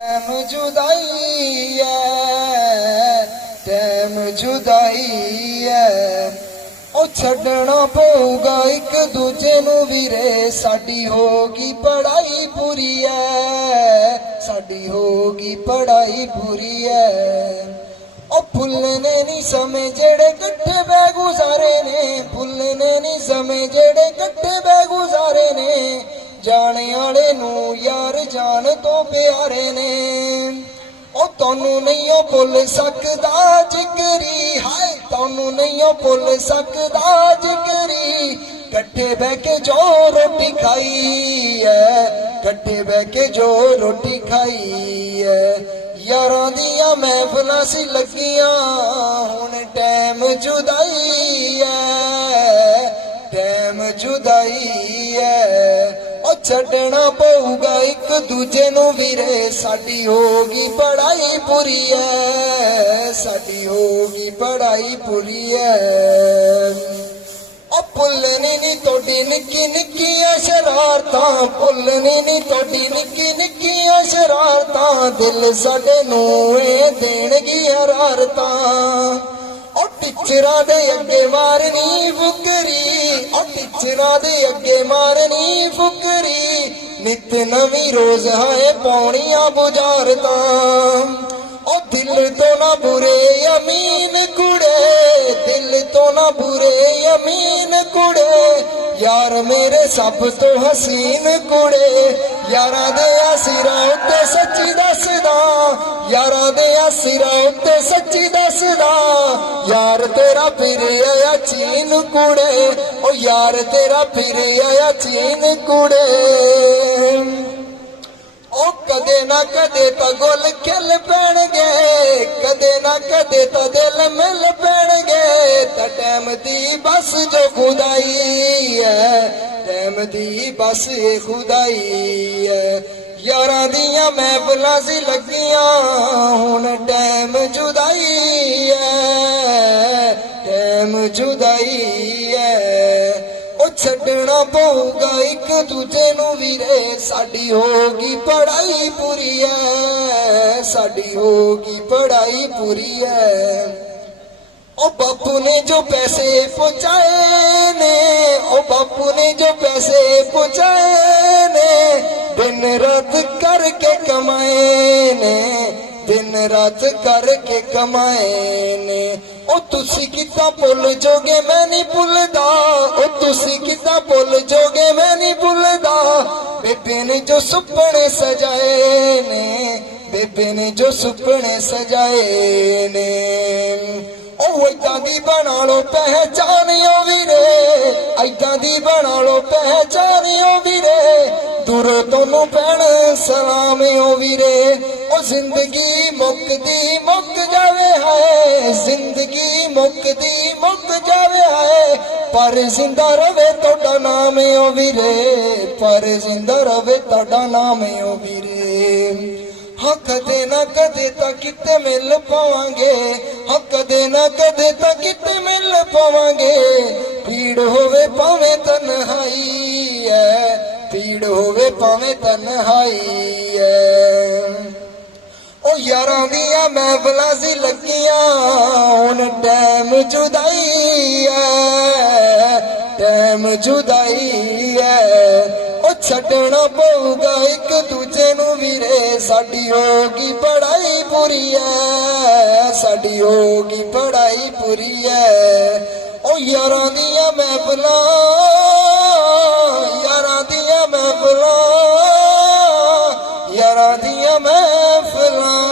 Time ਜੁਦਾਈ ਐ, time ਜੁਦਾਈ ਐ। ਉਹ ਛੱਡਣਾ ਪਊਗਾ ਇੱਕ ਦੂਜੇ ਨੂੰ ਵੀਰੇ, ਸਾਡੀ ਹੋਗੀ ਪੜ੍ਹਾਈ ਪੂਰੀ ਐ, ਸਾਡੀ ਹੋਗੀ ਪੜ੍ਹਾਈ ਪੂਰੀ ਐ। ਉਹ ਭੁੱਲਣੇ ਨਹੀਂ ਸਮੇਂ ਜਿਹੜੇ ਇਕੱਠੇ ਬੈ ਗੁਜ਼ਾਰੇ ਨੇ, ਭੁੱਲਣੇ ਨਹੀਂ ਸਮੇਂ ਜਿਹੜੇ ਇਕੱਠੇ ਬੈ ਗੁਜ਼ਾਰੇ ਨੇ। ਜਾਣੇ ਵਾਲੇ ਨੂੰ ਯਾਰ ਜਾਨ ਤੋਂ ਪਿਆਰੇ ਨੇ। ਉਹ ਤੁਹਾਨੂੰ ਨਹੀਂ ਉਹ ਭੁੱਲ ਸਕਦਾ ਜ਼ਿਕਰੀ, ਹਾਏ ਤੁਹਾਨੂੰ ਨਹੀਂ ਉਹ ਭੁੱਲ ਸਕਦਾ ਜ਼ਿਕਰੀ। ਇਕੱਠੇ ਬਹਿ ਕੇ ਜੋ ਰੋਟੀ ਖਾਈ ਐ, ਇਕੱਠੇ ਬਹਿ ਕੇ ਜੋ ਰੋਟੀ ਖਾਈ ਐ। ਯਾਰਾਂ ਦੀਆਂ ਮਹਿਫਲਾਂ ਸੀ ਲੱਗੀਆਂ, ਹੁਣ ਟੈਮ ਜੁਦਾਈ ਐ, ਟੈਮ ਜੁਦਾਈ ਐ। ਉਹ ਛੱਡਣਾ ਪਊਗਾ ਇੱਕ ਦੂਜੇ ਨੂੰ ਵੀਰੇ, ਸਾਡੀ ਹੋਗੀ ਪੜ੍ਹਾਈ ਪੂਰੀ ਐ, ਸਾਡੀ ਹੋਗੀ ਪੜ੍ਹਾਈ ਪੂਰੀ ਐ। ਉਹ ਭੁੱਲਣੀ ਨਹੀਂ ਤੁਹਾਡੀ ਨਿੱਕੀ ਨਿੱਕੀਆਂ ਸ਼ਰਾਰਤਾਂ, ਭੁੱਲਣੀ ਨਹੀਂ ਤੁਹਾਡੀ ਨਿੱਕੀ ਨਿੱਕੀਆਂ ਸ਼ਰਾਰਤਾਂ। ਦਿਲ ਸਾਡੇ ਨੂੰ ਇਹ ਦੇਣਗੀ ਹਰਾਰਤਾਂ। ਉਹ ਟੀਚਰਾਂ ਦੇ ਅੱਗੇ ਮਾਰਨੀ ਫੁਕਰੀ, ਉਹ ਟੀਚਰਾਂ ਦੇ ਅੱਗੇ ਮਾਰਨੀ ਫੁਕਰੀ। ਨਿਤ ਨਵੀਂ ਰੋਜ਼ ਹੈ ਪਾਉਣੀਆਂ ਬੁਝਾਰਤਾਂ। ਉਹ ਦਿਲ ਤੋਂ ਨਾ ਬੁਰੇ ਯਮੀਨ ਕੁੜੇ, ਦਿਲ ਤੋਂ ਨਾ ਬੁਰੇ ਯਮੀਨ ਕੁੜੇ। ਯਾਰ ਮੇਰੇ ਸਭ ਤੋਂ ਹਸੀਨ ਕੁੜੇ, ਯਾਰਾਂ ਦੇ ਸਿਰਾਂ ਉੱਤੇ ਸੱਚੀ ਦੱਸਦਾ, ਯਾਰਾਂ ਦੇ ਸਿਰਾਂ ਉੱਤੇ ਸੱਚੀ ਦੱਸਦਾ। ਯਾਰ ਤੇਰਾ ਫਿਰ ਆਇਆ ਚੀਨ ਕੁੜੇ, ਉਹ ਯਾਰ ਤੇਰਾ ਫਿਰ ਆਇਆ ਚੀਨ ਕੁੜੇ। ਉਹ ਕਦੇ ਨਾ ਕਦੇ ਤਾਂ ਗੁੱਲ ਖਿਲ ਪੈਣਗੇ, ਕਦੇ ਨਾ ਕਦੇ ਤਾਂ ਦਿਲ ਮਿਲ ਪੈਣਗੇ। ਤਾਂ ਟੈਮ ਦੀ ਬਸ ਜੋ ਖੁਦਾਈ ਐ, ਟੈਮ ਦੀ ਬਸ ਇਹ ਖੁਦਾਈ ਐ। ਯਾਰਾਂ ਦੀਆਂ ਮਹਿਫਲਾਂ ਸੀ ਲੱਗੀਆਂ, ਹੁਣ ਟੈਮ ਜੁਦਾਈ ਐ, ਟੈਮ ਜੁਦਾਈ ਐ। ਉਹ ਛੱਡਣਾ ਪਊਗਾ ਇੱਕ ਦੂਜੇ ਨੂੰ ਵੀਰੇ, ਸਾਡੀ ਹੋਗੀ ਪੜ੍ਹਾਈ ਪੂਰੀ ਐ, ਸਾਡੀ ਹੋਗੀ ਪੜ੍ਹਾਈ ਪੂਰੀ ਐ। ਉਹ ਬਾਪੂ ਨੇ ਜੋ ਪੈਸੇ ਪਹੁੰਚਾਏ ਨੇ, ਉਹ ਬਾਪੂ ਨੇ ਜੋ ਪੈਸੇ ਪਹੁੰਚਾਏ ਨੇ। ਦਿਨ ਰਾਤ ਕਰਕੇ ਕਮਾਏ ਨੇ, ਦਿਨ ਰਾਤ ਕਰਕੇ ਕਮਾਏ ਨੇ। ਉਹ ਤੁਸੀਂ ਕਿੱਦਾਂ ਭੁੱਲ ਜੋਗੇ ਮੈਂ ਨਹੀਂ ਭੁੱਲਦਾ, ਉਹ ਤੁਸੀਂ ਕਿੱਦਾਂ ਭੁੱਲ ਜੋਗੇ ਮੈਂ ਨਹੀਂ ਭੁੱਲਦਾ। ਬੇਬੇ ਨੇ ਜੋ ਸੁਪਨੇ ਸਜਾਏ ਨੇ, ਬੇਬੇ ਨੇ ਜੋ ਸੁਪਨੇ ਸਜਾਏ ਨੇ। ਉਹ ਏਦਾਂ ਦੀ ਬਣਾ ਲੋ ਪਹਿਚਾਨ ਓ ਵੀਰੇ, ਏਦਾਂ ਦੀ ਬਣਾ ਲੋ ਪਹਿਚਾਨ ਓ ਵੀਰੇ। ਦੂਰੋਂ ਤੁਹਾਨੂੰ ਪੈਣ ਸਲਾਮ ਓ ਵੀਰੇ। ਉਹ ਜ਼ਿੰਦਗੀ ਮੁੱਕਦੀ ਮੁੱਕ ਜਾਵੇ ਹੈ, ਜ਼ਿੰਦਗੀ ਮੁੱਕਦੀ ਮੁੱਕ ਜਾਵੇ ਹੈ। ਪਰ ਜ਼ਿੰਦਾ ਰਵੇ ਤੁਹਾਡਾ ਨਾਮ ਓ ਵੀਰੇ, ਪਰ ਜ਼ਿੰਦਾ ਰਵੇ ਤੁਹਾਡਾ ਨਾਮ ਓ ਵੀਰੇ। ਹਾਂ ਕਦੇ ਨਾ ਕਦੇ ਤਾਂ ਕਿਤੇ ਮਿਲ ਪਾਵਾਂਗੇ, ਹਾਂ ਕਦੇ ਨਾ ਕਦੇ ਤਾਂ ਕਿਤੇ ਮਿਲ ਪਾਵਾਂਗੇ। ਭੀੜ ਹੋਵੇ ਭਾਵੇਂ ਤਨਹਾਈ ਐ, ਭੀੜ ਹੋਵੇ ਭਾਵੇਂ ਤਨਹਾਈ ਐ। ਉਹ ਯਾਰਾਂ ਦੀਆਂ ਮਹਿਫਲਾਂ ਸੀ ਲੱਗੀਆਂ, ਹੁਣ ਟੈਮ ਜੁਦਾਈ ਐ, ਟੈਮ ਜੁਦਾਈ ਐ। ਉਹ ਛੱਡਣਾ ਪਊਗਾ ਇੱਕ ਦੂਜੇ ਨੂੰ ਵੀਰੇ, ਸਾਡੀ ਹੋਗੀ ਪੜ੍ਹਾਈ ਪੂਰੀ ਐ, ਸਾਡੀ ਹੋਗੀ ਪੜ੍ਹਾਈ ਪੂਰੀ ਐ। ਉਹ ਯਾਰਾਂ ਦੀਆਂ ਮਹਿਫਲਾਂ, ਯਾਰਾਂ ਦੀਆਂ ਮਹਿਫਲਾਂ, ਯਾਰਾਂ ਦੀਆਂ ਮਹਿਫਲਾਂ।